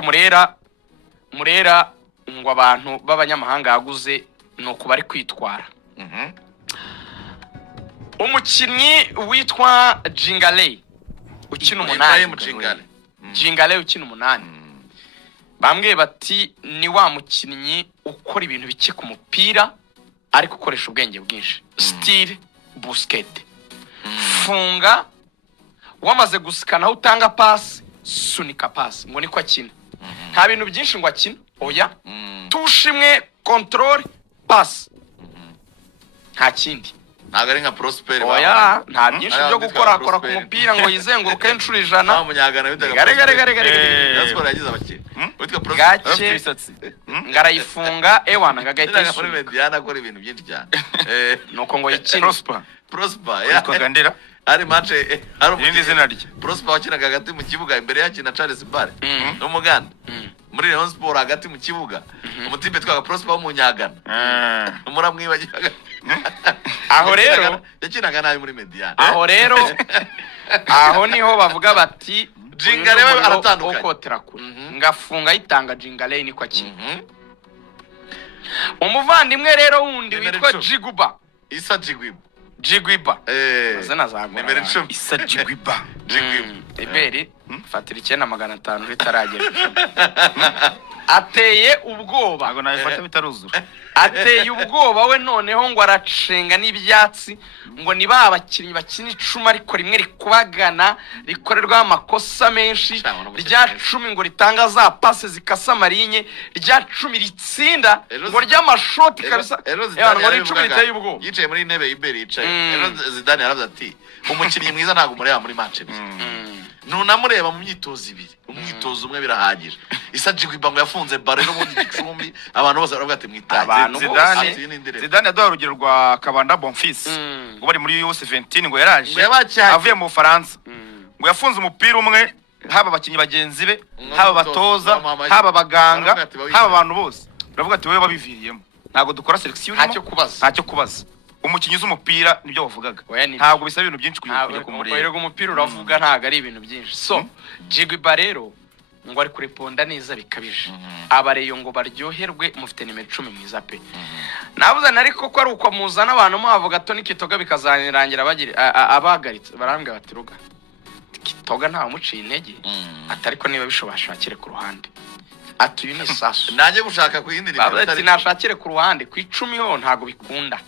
ariko murera ngo abantu b'abanyamahanga yaguze nuko bari kwitwara. Umukinnyi witwa Jingaley ukina 8. Jingaley ukina 8. Bambwiye bati ni wa mukinnyi ukora ibintu bike ku mupira ariko ukoresha ubwenge bwinshi. Style Busquets. Funga wamaze gusikana aho utanga pass, sunika pass ngo niko akina. Nta bintu byinshi ngo akina. Oya. Tushimwe control pass. Nta kindi. Ntago ari nka Prosper. Oya, nta byinshi byo gukora ku mupira ngo yizenguruke inshuro 100. Nta munyagana bitaga. Gare. Prosper yagize abakiri. Witwa Prosper. Ngarayifunga ewana ngagahita isura. Muri Mediana akora ibintu byinshi cyane. Nuko ngo yikine. Prosper. Yakagandira. Ari match ari umindi zina rye. Prosper wakinaga hagati mu kibuga imbere yakina Charles Bare. N'umuganda. Muri Rayon Sport hagati mu kibuga. Umutipe twaga Prosper w'umunyagana. Muramwibagiye. Aho rero yakinaga nabi muri Mediana. Aho rero aho niho bavuga bati Jingaley aratandukanye. Ukotera kure. Ngafunga yitanga Jingaley niko akina. Umuvandimwe rero wundi witwa Jiguba. Isa Jiguba. Jiguba. Mazana zagora. Nimero 10. Isa Jiguba. Eberi fatira 9500 ritaragera. Ateye ubwoba. Ntago nabifata bitaruzura. Ateye ubwoba we noneho ngo aracenga n'ibyatsi ngo ni babakinnyi bakina 10 ariko rimwe rikubagana rikorerwa amakosa menshi rya 10 ngo ritanga za passe zikasa marinye rya 10 ritsinda ngo ry'amashoti kabisa ngo ni 10 riteye ubwoba. Yicaye muri intebe Iberi yicaye. Zidane yaravuze ati umukinnyi mwiza ntago mureba muri match ebyiri. Nunamureba mu myitozo ibiri. Umwitozo umwe birahagije. Isa Jiguba ngo yafunze bare no muri gicumbi abantu bose baravuga ati mwitaje. Zidane yaduha urugero rwa Kabanda Bonfils ngo bari muri U17 ngo yaraje avuye mu Faransa ngo yafunze umupira umwe haba abakinnyi bagenzi be haba batoza haba abaganga haba abantu bose baravuga ati wewe babiviriyemo ntago dukora selection ntacyo kubaza umukinnyi z'umupira nibyo bavugaga ntago bisaba ibintu byinshi kujya kumureba rero umupira uravuga ntago ari ibintu byinshi. So Jiguba rero ngo ari kureponda neza bikabije. Abareyo ngo baryoherwe mufite nimero 10 mwiza pe. Nabuza nariko ko ari uko muzana abantu muhavuga to nikitoga bikazanirangira bagira abagaritse barambwa bati ruga kitoga nta muciye intege atariko niba bishobashakire ku ruhande atuye ni saso nanjye gushaka kuyindira ati nashakire ku ruhande ku 10 ho ntago bikunda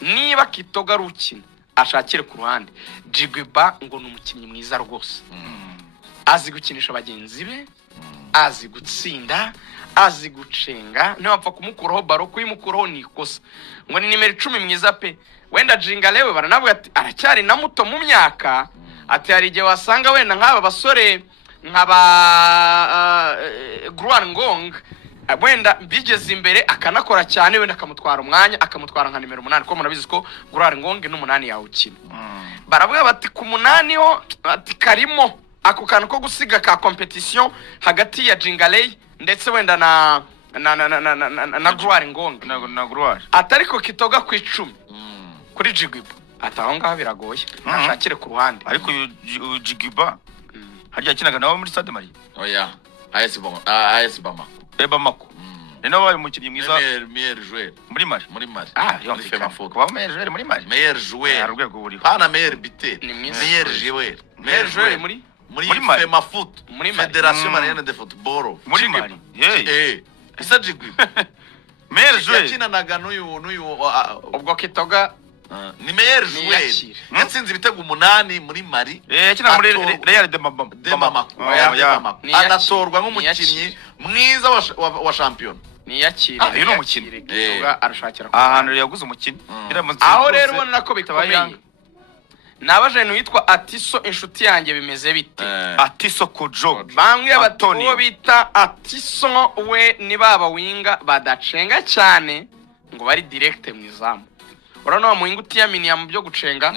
niba kitoga rukina ashakire ku ruhande. Jiguba ngo numukinnyi mwiza rwose. Azi gukinisha bagenzi be, azi gutsinda, azi gucenga, niyo bapfa kumukuraho baro kuyimukuraho ni ikosa. Ngo ni nimero 10 mwiza pe. Wenda Jingaley we baranavuga ati aracyari na muto mu myaka, ati hari igihe wasanga wenda nk'aba basore nk'aba Ngong wenda bigeze imbere akanakora cyane wenda akamutwara umwanya akamutwara nka nimero 8 ko murabizi ko Ngong n'8 yawukina. Baravuga bati ku 8 ho ati karimo ako kantu ko gusiga ka competition hagati ya Jingaley ndetse wenda na Ngong na Gruar atariko kitoga ku 10 kuri Jiguba ataho ngaho biragoye nashakire ku ruhande. Ariko Jiguba harya kinaga nawe muri Stade Marie. Oya AS Bamako. Bamako. Nino wabaye umukinnyi mwiza meilleur joueur muri Mali. Yo fait ma faute. Kuba meilleur joueur muri Mali. Meilleur joueur. Arugego buriho. Pana meilleur buteur. Meilleur joueur muri FEMA Foot. Fédération Malienne de Football. Muri Mali. Isa Jiguba. Meilleur joueur. Yakinanaga n'uyu ubwo kitoga ni meilleur joueur. Yatsinze ibitego 8 muri Mali. Yakina muri Real de Bamako. Anatorwa nk'umukinnyi mwiza wa champion. Ni yakira. Uyu no mukino. Kitoga arashakira. Ahantu yaguze umukino. Aho rero ubona ko bikomeye. Nabaje witwa Atiso inshuti yanjye bimeze bite? Atiso Kojo. Bamwe batobo bita Atiso we ni baba winga badacenga cyane ngo bari direct mu izamu. Urano muhinga utiyaminiya mu byo gucenga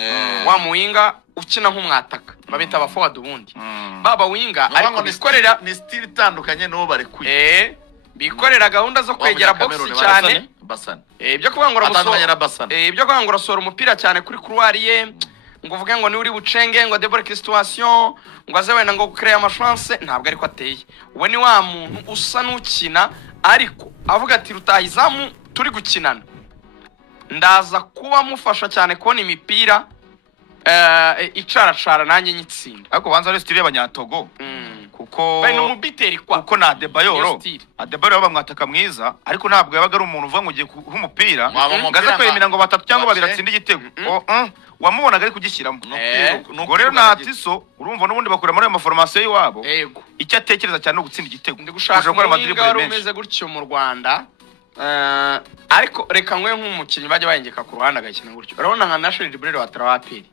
wa muhinga ukina nk'umwataka babita aba forward ubundi. Baba winga ariko bikorera ni style itandukanye no barekuye. Bikorera gahunda zo kwegera box cyane. Basana. Ibyo kubangura gusora. Ibyo kubangura sora umupira cyane kuri couloir ye. ngo uvuge ngo ni uri bucenge ngo débloquer situation ngo aze wenda ngo créer ama chance ntabwo ariko ateye we ni wa muntu usa n'ukina ariko avuga ati rutahizamu turi gukinana ndaza kuba mufasha cyane kubona imipira icara nanjye nyitsinda ariko banza ari style y'abanyatogo kuko bari no mubiteri kwa kuko na Adebayor bamwataka mwiza ariko ntabwo yabaga ari umuntu uvuga ngo ugiye kumupira ngaza kwemera ngo batatu cyangwa babiri atsinda igitego wamubonaga ari kugishyiramo ngo rero na Atiso urumva n'ubundi bakura muri ayo maformation y'iwabo icyo atekereza cyane no gutsinda igitego ndi gushaka gukora amadribble menshi umeze gutyo mu Rwanda ariko reka ngwe nk'umukinnyi bajya bayengeka ku ruhande agakina gutyo urabona nka National Library wa Trawaperi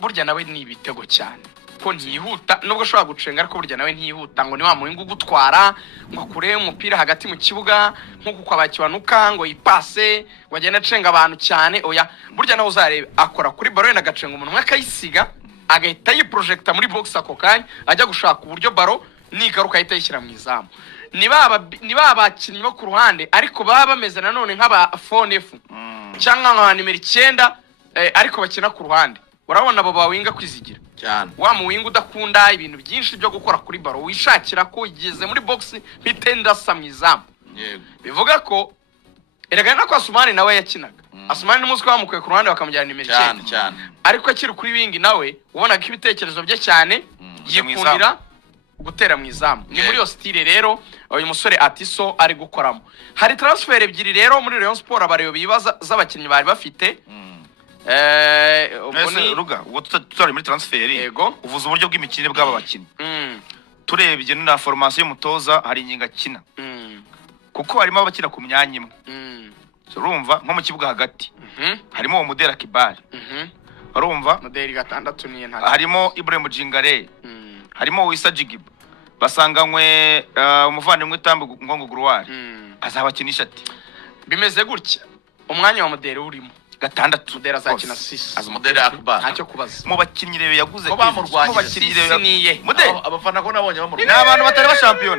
burya nawe ni ibitego cyane ko ntiyihuta nubwo ashobora gucenga ariko burya nawe ntiyihuta ngo ni wa muhinga gutwara ngo akure umupira hagati mu kibuga nkuko kwabakiwanuka ngo yipase wagenda acenga abantu cyane oya burya nawe uzarebe akora kuri baro yenda gacenga umuntu akayisiga agahita yiprojecta muri box ako kanya ajya gushaka uburyo baro nigaruka ahita yishyira mu izamu ni baba bakinnyi bo ku ruhande ariko baba bameze nanone nk'aba fonefu cyangwa nka nimero 9 ariko bakina ku ruhande urabona abo bawinga kwizigira cyane wa muwinga udakunda ibintu byinshi byo gukora kuri baro wishakira ko igeze muri box bitenda samwizamu yego bivuga ko eragana ko Asumani nawe yakinaga Asumani n'umuzi ko bamukuye ku ruhande bakamujyana nimero 9 cyane ariko akiri kuri wingi nawe ubona ko ibitekerezo bye cyane yikundira gutera mu izamu ni muri yo style rero uyu musore Atiso ari gukoramo hari transfer ebyiri rero muri Rayon Sport abareyo bibaza z'abakinnyi bari bafite Ruga uwo tutari muri transfer uvuze uburyo bw'imikino bw'aba bakinnyi turebye na formation y'umutoza hari inginga kina kuko harimo abakina ku myanya imwe urumva nko mu kibuga hagati harimo uwo Mudera Kibali urumva Muderi gatandatu niye nta harimo Ibrahim Jingale harimo Wisa Jigiba basanganywe umuvandimwe Tambo Ngongo Gruwari azabakinisha ati bimeze gutya umwanya wa Muderi urimo gatandatu Mudera azakina 6 azumudera akbar ntacyo kubaza mu bakinnyi rero yaguze mu bakinnyi rero niye Muderi abafana ko nabonye bamurwanya n'abantu batari ba champion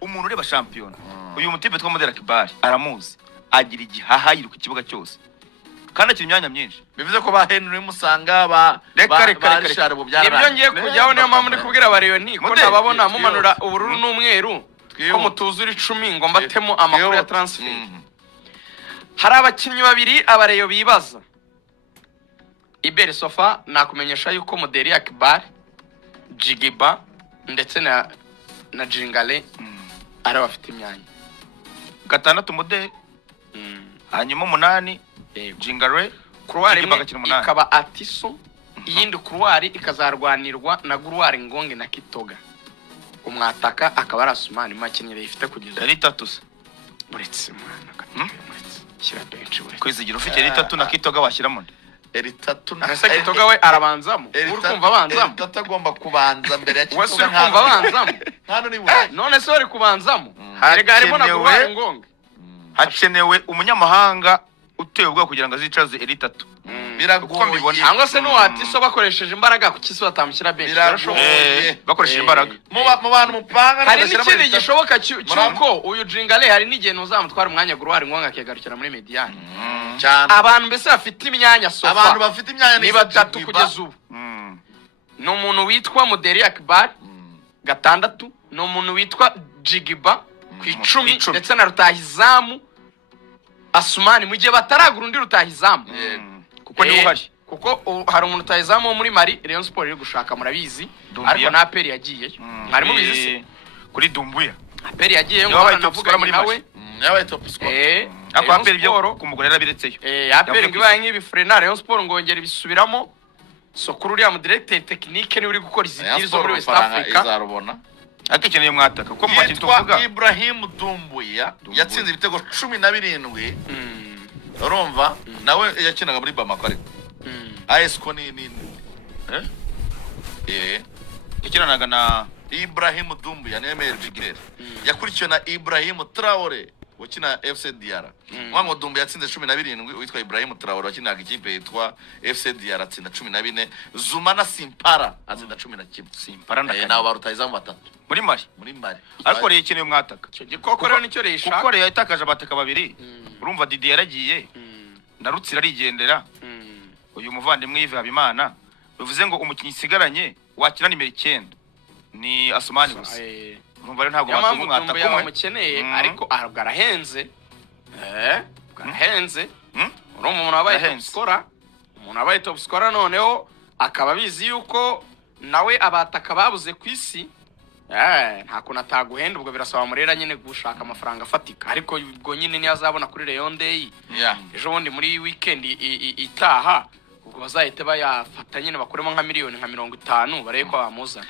umuntu ureba champion uyu mutipe twa Mudera Kibali aramuzi agira igihaha yiri ku kibuga cyose kandi akiri imyanya myinshi bivuze ko ba Henry musanga ba reka nibyo ngiye kujyaho niyo mpamvu ndi kubwira abareyo nti ko nababona mumanura ubururu n'umweru ko mutuzura 10 ngo mbatemo amakuru ya transfer hari abakinnyi babiri abareyo bibaza Ibere Sofa nakumenyesha yuko Muderi Akbar Jigiba ndetse na Jingale ari bafite imyanya gatandatu Muderi hanyuma 8 Jingale Kuruwari ikaba Atiso iyindi Kuruwari ikazarwanirwa na Guruwari Ngonge na Kitoga umwataka akaba arasumani makinyere ifite kugeza ari 3 buretse mwana kira benshi buretse kwizigira ufite ari 3 na Kitoga washyiramo eri 3 na Kitoga we arabanzamo urumva abanzamo tatagomba kubanza mbere ya Kitoga wese urumva abanzamo hano ni none se uri kubanzamo harega harimo na Guruwari Ngonge hakenewe umunyamahanga uteye ubwo kugira ngo azicaze eri 3 biragoye cyangwa se no Atiso bakoresheje imbaraga ku kisi batamushyira benshi bakoresheje imbaraga mu bantu mupanga hari n'ikindi gishoboka cyuko uyu Jingale hari n'igihe uzamutwara umwanya Guruwari Ngonga akigarukira muri Mediane cyane abantu mbese bafite imyanya Sofa abantu bafite imyanya ni batatu kugeza ubu no umuntu witwa Muderi Akbar gatandatu no umuntu witwa Jigiba ku 10 ndetse na Rutahizamu Asumani mu gihe bataragura undi Rutahizamu kuko ni uhari kuko hari umuntu Rutahizamu wo muri Mali Rayon Sport iri gushaka murabizi ariko na Aperi yagiye mwari mubizi se kuri Dumbuya Aperi yagiye ngo navuga muri nawe yabaye top score ako Aperi byo kumugore yarabiretseyo Aperi ngibaye nk'ibifrena Rayon Sport ngongera bisubiramo Sokuru uri mu directeur technique ni uri gukora izigiri zo muri West Africa izarubona akikeneye mwataka kuko mu kintu tuvuga Ibrahim Dumbuya yatsinze ibitego 17 urumva nawe yakinaga muri Bamako ariko AS ko ni yakinanaga na Ibrahim Dumbuya nemeye Bigere yakurikiwe na Ibrahim Traore wakina FC Diarra mwango Dumbuya yatsinze 17 witwa Ibrahim Traore wakinaga ikipe yitwa FC Diarra atsinda 14 Zumana Simpara atsinda 11 Simpara nawe barutahizamu batatu muri Mali ariko rero ikeneye mwataka cyo gikoko rero nicyo resha kuko rero yatakaje abataka babiri urumva Didi yaragiye na Rutsira arigendera uyu muvandimwe Yves Habimana bivuze ngo umukinnyi sigaranye wakina nimero 9 ni Asumani gusa urumva rero ntabwo batuma umwataka bamukeneye ariko arahenze arahenze urumva umuntu wabaye top scorer umuntu wabaye top scorer noneho akaba bizi yuko nawe abataka babuze ku isi nta kuntu ataguhenda ubwo birasaba murera nyine gushaka amafaranga afatika ariko ubwo nyine niyo azabona kuri Rayon Day ejo bundi muri weekend itaha ubwo bazahita bayafata nyine bakuremo nka miliyoni nka 50 barebe ko bamuzana